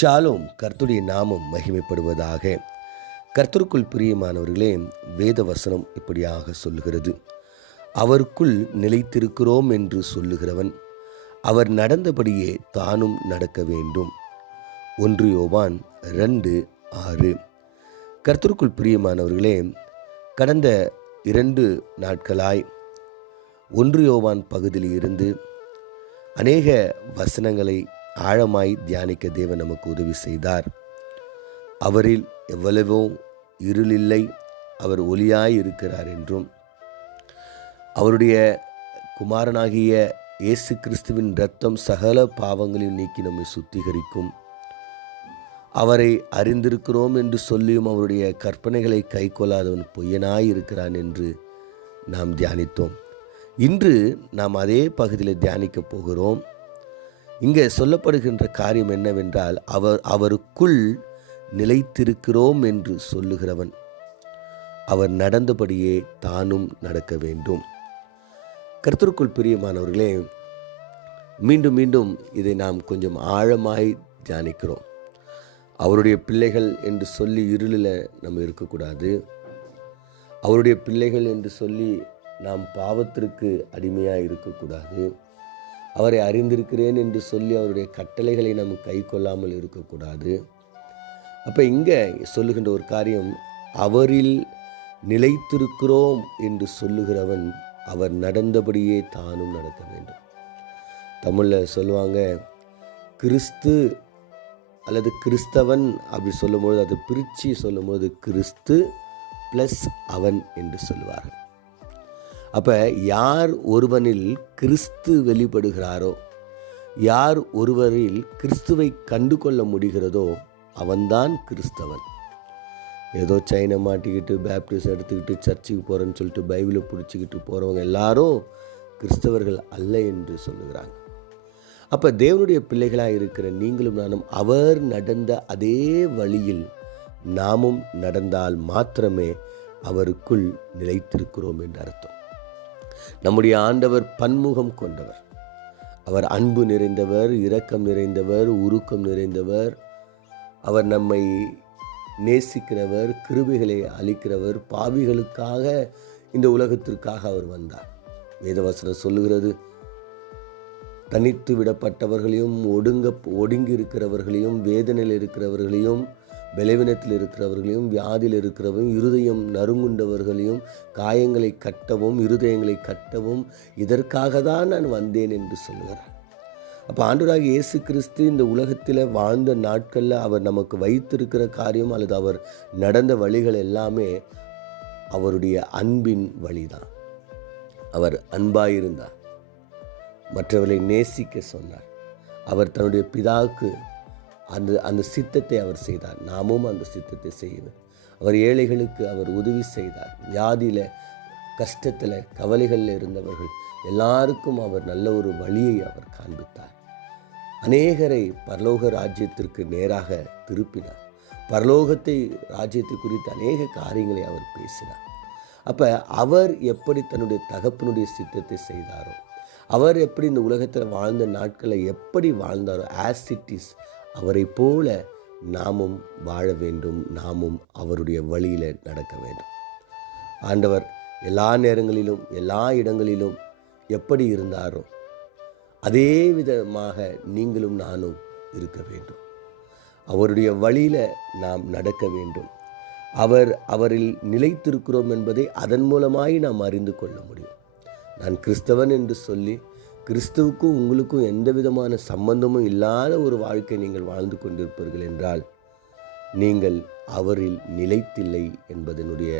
Shalom கர்த்துடைய நாமம் மகிமைப்படுவதாக. கர்த்தருக்குள் பிரியமானவர்களே வேத வசனம் இப்படியாக சொல்லுகிறது. அவருக்குள் நிலைத்திருக்கிறோம் என்று சொல்லுகிறவன் அவர் நடந்தபடியே தானும் நடக்க வேண்டும். ஒன்று யோவான் ரெண்டு ஆறு. கர்த்தருக்குள் பிரியமானவர்களே கடந்த இரண்டு நாட்களாய் ஒன்று யோவான் பகுதியில் இருந்து அநேக வசனங்களை ஆழமாய் தியானிக்க தேவன் நமக்கு உதவி செய்தார். அவரில் எவ்வளவோ இருளில்லை அவர் ஒளியாய் இருக்கிறார் என்றும். அவருடைய குமாரனாகிய இயேசு கிறிஸ்துவின் இரத்தம் சகல பாவங்களில் நீக்கி நம்மை சுத்திகரிக்கும். அவரை அறிந்திருக்கிறோம் என்று சொல்லியும் அவருடைய கற்பனைகளை கை கொள்ளாதவன் பொய்யனாய் இருக்கிறான் என்று நாம் தியானித்தோம். இன்று நாம் அதே பகுதியில் தியானிக்கப் போகிறோம். இங்கே சொல்லப்படுகின்ற காரியம் என்னவென்றால் அவர் அவருக்குள் நிலைத்திருக்கிறோம் என்று சொல்லுகிறவன். அவர் நடந்தபடியே தானும் நடக்க வேண்டும். கர்த்தருக்குள் பிரியமானவர்களே மீண்டும் மீண்டும் இதை நாம் கொஞ்சம் ஆழமாய் தியானிக்கிறோம். அவருடைய பிள்ளைகள் என்று சொல்லி இருளில் நம்ம இருக்கக்கூடாது. அவருடைய பிள்ளைகள் என்று சொல்லி நாம் பாவத்திற்கு அடிமையாக இருக்கக்கூடாது. அவரை அறிந்திருக்கிறேன் என்று சொல்லி அவருடைய கட்டளைகளை நாம் கை கொள்ளாமல் இருக்கக்கூடாது. அப்போ இங்கே சொல்லுகின்ற ஒரு காரியம் அவரில் நிலைத்திருக்கிறோம் என்று சொல்லுகிறவன் அவர் நடந்தபடியே தானும் நடக்க வேண்டும். தமிழில் சொல்லுவாங்க கிறிஸ்து அல்லது கிறிஸ்தவன் அப்படி சொல்லும்பொழுது அதை பிரித்து சொல்லும்போது கிறிஸ்து ப்ளஸ் அவன் என்று சொல்லுவார்கள். அப்போ யார் ஒருவனில் கிறிஸ்து வெளிப்படுகிறாரோ யார் ஒருவரில் கிறிஸ்துவை கண்டு கொள்ள முடிகிறதோ அவன்தான் கிறிஸ்தவன். ஏதோ சைனை மாட்டிக்கிட்டு பேப்டிஸ்ட் எடுத்துக்கிட்டு சர்ச்சுக்கு போகிறேன்னு சொல்லிட்டு பைபிளை பிடிச்சிக்கிட்டு போகிறவங்க எல்லாரும் கிறிஸ்தவர்கள் அல்ல என்று சொல்லுகிறாங்க. அப்போ தேவனுடைய பிள்ளைகளாக இருக்கிற நீங்களும் நானும் அவர் நடந்த அதே வழியில் நாமும் நடந்தால் மாத்திரமே அவருக்குள் நிலைத்திருக்கிறோம் என்று அர்த்தம். நம்முடைய ஆண்டவர் பன்முகம் கொண்டவர். அவர் அன்பு நிறைந்தவர் இரக்கம் நிறைந்தவர் உருக்கம் நிறைந்தவர். அவர் நம்மை நேசிக்கிறவர் கிருபைகளை அளிக்கிறவர் பாவிகளுக்காக இந்த உலகத்திற்காக அவர் வந்தார். வேதவசனம் சொல்லுகிறது தனித்து விடப்பட்டவர்களையும் ஒடுங்க ஒடுங்கி இருக்கிறவர்களையும் வேதனையில் இருக்கிறவர்களையும் பலவீனத்தில் இருக்கிறவர்களையும் வியாதியில் இருக்கிறவரையும் இருதயம் நறுங்குண்டவர்களையும் காயங்களை கட்டவும் இருதயங்களை கட்டவும் இதற்காக தான் நான் வந்தேன் என்று சொல்லுகிறார். அப்போ ஆண்டவராக இயேசு கிறிஸ்து இந்த உலகத்தில் வாழ்ந்த நாட்களில் அவர் நமக்கு வைத்திருக்கிற காரியம் அல்லது அவர் நடந்த வழிகள் எல்லாமே அவருடைய அன்பின் வழிதான். அவர் அன்பாயிருந்தார். மற்றவர்களை நேசிக்க சொன்னார். அவர் தன்னுடைய பிதாவுக்கு அந்த அந்த சித்தத்தை அவர் செய்தார். நாமும் அந்த சித்தத்தை செய்வோம் அவர் ஏழைகளுக்கு அவர் உதவி செய்தார். வியாதியில் கஷ்டத்தில் கவலைகளில் இருந்தவர்கள் எல்லாருக்கும் அவர் நல்ல ஒரு வழியை அவர் காண்பித்தார். அநேகரை பரலோக ராஜ்யத்திற்கு நேராக திருப்பினார். பரலோகத்தை ராஜ்யத்தை குறித்து அநேக காரியங்களை அவர் பேசினார். அப்போ அவர் எப்படி தன்னுடைய தகப்பனுடைய சித்தத்தை செய்தாரோ அவர் எப்படி இந்த உலகத்தில் வாழ்ந்த நாட்களை எப்படி வாழ்ந்தாரோ ஆஸ் இட் இஸ் அவரை போல நாமும் வாழ வேண்டும் நாமும் அவருடைய வழியில் நடக்க வேண்டும். ஆண்டவர் எல்லா நேரங்களிலும் எல்லா இடங்களிலும் எப்படி இருந்தாரோ அதே விதமாக நீங்களும் நானும் இருக்க வேண்டும். அவருடைய வழியில் நாம் நடக்க வேண்டும். அவர் அவரில் நிலைத்திருக்கிறோம் என்பதை அதன் மூலமாய் நாம் அறிந்து கொள்ள முடியும். நான் கிறிஸ்தவன் என்று சொல்லி கிறிஸ்துவுக்கும் உங்களுக்கும் எந்த விதமான சம்பந்தமும் இல்லாத ஒரு வாழ்க்கை நீங்கள் வாழ்ந்து கொண்டிருப்பீர்கள் என்றால் நீங்கள் அவரில் நிலைத்தில்லை என்பதனுடைய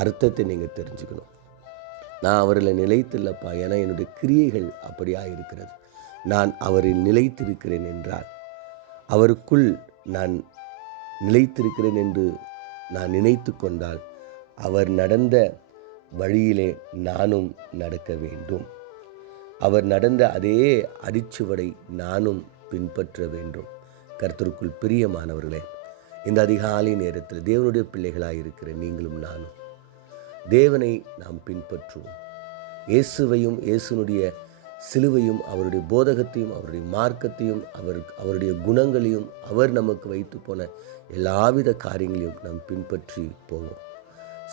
அர்த்தத்தை நீங்கள் தெரிஞ்சுக்கணும். நான் அவரில் நிலைத்தில்லப்பா ஏன்னா என்னுடைய கிரியைகள் அப்படியாக இருக்கிறது நான் அவரில் நிலைத்திருக்கிறேன் என்றால் அவருக்குள் நான் நிலைத்திருக்கிறேன் என்று நான் நினைத்து கொண்டால் அவர் நடந்த வழியிலே நானும் நடக்க வேண்டும். அவர் நடந்த அதே அடிச்சுவடை நானும் பின்பற்ற வேண்டும். கர்த்தருக்குள் பிரியமானவர்களே இந்த அதிகாலை நேரத்தில் தேவனுடைய பிள்ளைகளாக இருக்கிற நீங்களும் நானும் தேவனை நாம் பின்பற்றுவோம். இயேசுவையும் இயேசுனுடைய சிலுவையும் அவருடைய போதகத்தையும் அவருடைய மார்க்கத்தையும் அவர் அவருடைய குணங்களையும் அவர் நமக்கு வைத்து போன எல்லாவித காரியங்களையும் நாம் பின்பற்றி போவோம்.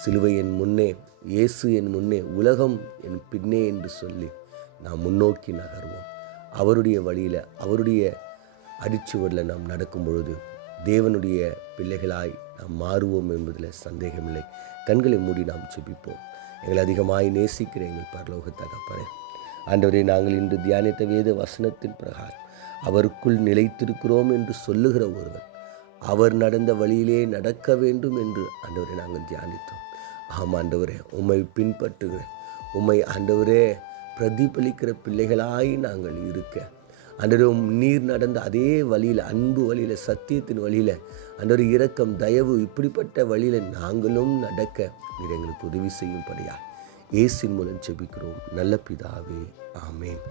சிலுவை என் முன்னே இயேசு என் முன்னே உலகம் என் பின்னே என்று சொல்லி நாம் முன்னோக்கி நகர்வோம். அவருடைய வழியில் அவருடைய அடிச்சுவடில் நாம் நடக்கும் பொழுது தேவனுடைய பிள்ளைகளாய் நாம் மாறுவோம் என்பதில் சந்தேகமில்லை. கண்களை மூடி நாம் செபிப்போம் எங்களை அதிகமாய் நேசிக்கிற எங்கள் பரலோக தகப்பனே அன்றவரை நாங்கள் இன்று தியானித்த வேத வசனத்தின் பிரகாரம் அவருக்குள் நிலைத்திருக்கிறோம் என்று சொல்லுகிற ஒருவர் அவர் நடந்த வழியிலே நடக்க வேண்டும் என்று ஆண்டவரை நாங்கள் தியானித்தோம். ஆம் ஆண்டவரே உம்மை பின்பற்றுகிறேன். உம்மை ஆண்டவரே பிரதிபலிக்கிற பிள்ளைகளாய் நாங்கள் இருக்க. அன்றரும் நீர் நடந்த அதே வழியில் அன்பு வழியில் சத்தியத்தின் வழியில் அன்றொரு இரக்கம் தயவு இப்படிப்பட்ட வழியில் நாங்களும் நடக்க நீர் எங்களுக்கு உதவி செய்யும் செய்யும்படியா இயேசின் மூலம் செபிக்கிறோம். நல்ல பிதாவே ஆமேன்.